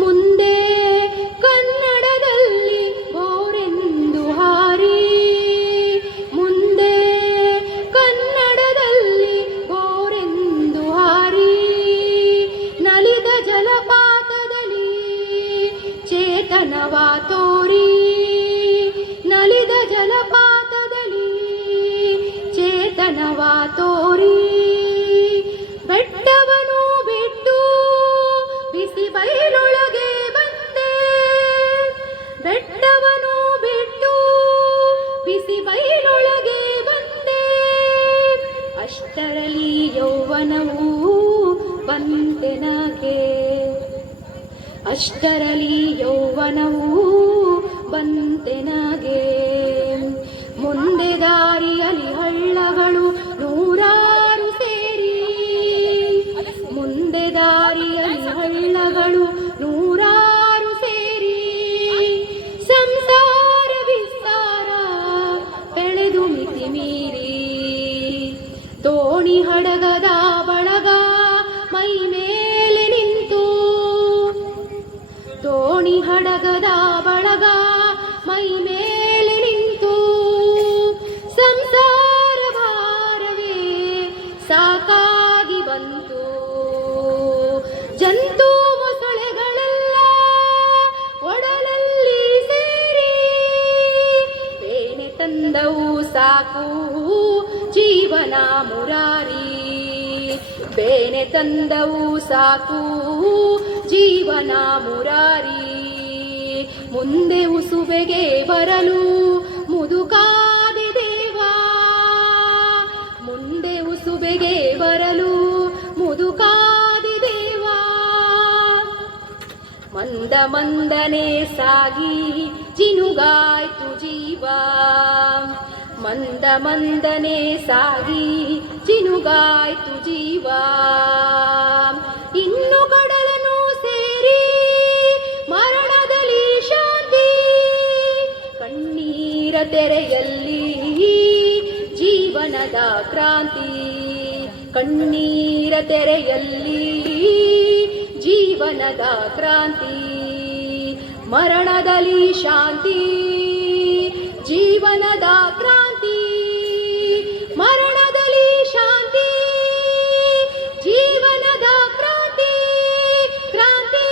ಮುಂದೆ ಕನ್ನಡದಲ್ಲಿ ಬೋರೆಂದು ಹಾರಿ, ಮುಂದೆ ಕನ್ನಡದಲ್ಲಿ ಬೋರೆಂದು ಹಾರಿ, ನಲಿದ ಜಲಪಾತದಲ್ಲಿ ಚೇತನವ ತೋರಿ, ನಲಿದ ಜಲಪಾತದಲ್ಲಿ ಚೇತನವ ತೋರಿ, ಬೆಟ್ಟವನು ಬಿಟ್ಟು ಬಿಸಿ ಬಯಲೊಳಗೆ ಬಂದೆ, ಬೆಟ್ಟವನು ಬಿಟ್ಟು ಬಿಸಿ ಬಯಲೊಳಗೆ ಬಂದೆ, ಅಷ್ಟರಲ್ಲಿ ಯೌವನವು ಬಂತೆನಗೆ, ಅಷ್ಟರಲ್ಲಿ ಯೌವನವು ಬಂತೆನಗೆ, ಮುಂದೆ ದಾರಿಯಲ್ಲಿ ಹಳ್ಳಗಳು ನೂರಾರು ಸೇರಿ, ಮುಂದೆ ದಾರಿಯಲ್ಲಿ ಹಳ್ಳಗಳು ನೂರಾರು ಸೇರಿ, ಸಂಸಾರ ವಿಸ್ತಾರ ಬೆಳೆದು ಮಿತಿ ಮೀರಿ, ದೋಣಿ ಹಡಗದ ಬಳಗ ಮೈ ಮೇಲೆ ನಿಂತು, ದೋಣಿ ಹಡಗದ ಬಳಗ ಮೈ ಮೇಲೆ ನಿಂತು, ಸಂಸಾರ ಭಾರವೇ ಸಾಕಾಗಿ ಬಂತು, ಜಂತು ಮೊಸಳೆಗಳೆಲ್ಲ ಒಡಲಲ್ಲಿ ಸೇರಿ, ಬೇನೆ ತಂದವು ಸಾಕು ಜೀವನ ಮುರಾರಿ, ಬೇನೆ ತಂದವು ಸಾಕು ಜೀವನ ಮುರಾರಿ, ಮುಂದೆ ಉಸುಬೆಗೆ ಬರಲು ಮುದುಕಾದೆ ದೇವಾ, ಮುಂದೆ ಉಸುಬೆಗೆ ಬರಲು ಮುದುಕಾದೆ ದೇವಾ, ಮಂದ ಮಂದನೆ ಸಾಗಿ ಜಿನುಗಾಯ್ತು ಜೀವ, ಮಂದ ಮಂದನೆ ಸಾಗಿ ಜಿನುಗಾಯ್ತು ಜೀವ, ಇನ್ನು ಕಡಲನು ಸೇರಿ ಮರಣದಲ್ಲಿ ಶಾಂತಿ, ಕಣ್ಣೀರ ತೆರೆಯಲ್ಲಿ ಜೀವನದ ಕ್ರಾಂತಿ, ಕಣ್ಣೀರ ತೆರೆಯಲ್ಲಿ ಜೀವನದ ಕ್ರಾಂತಿ, ಮರಣದಲ್ಲಿ ಶಾಂತಿ ಜೀವನದ ಕ್ರಾಂತಿ, ಮರಣದಲ್ಲಿ ಶಾಂತಿ ಜೀವನದ ಕ್ರಾಂತಿ, ಕ್ರಾಂತಿ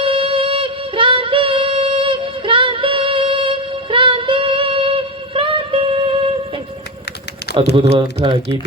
ಕ್ರಾಂತಿ ಕ್ರಾಂತಿ ಕ್ರಾಂತಿ ಕ್ರಾಂತಿ. ಅದ್ಭುತವಾದಂತಹ ಗೀತೆ.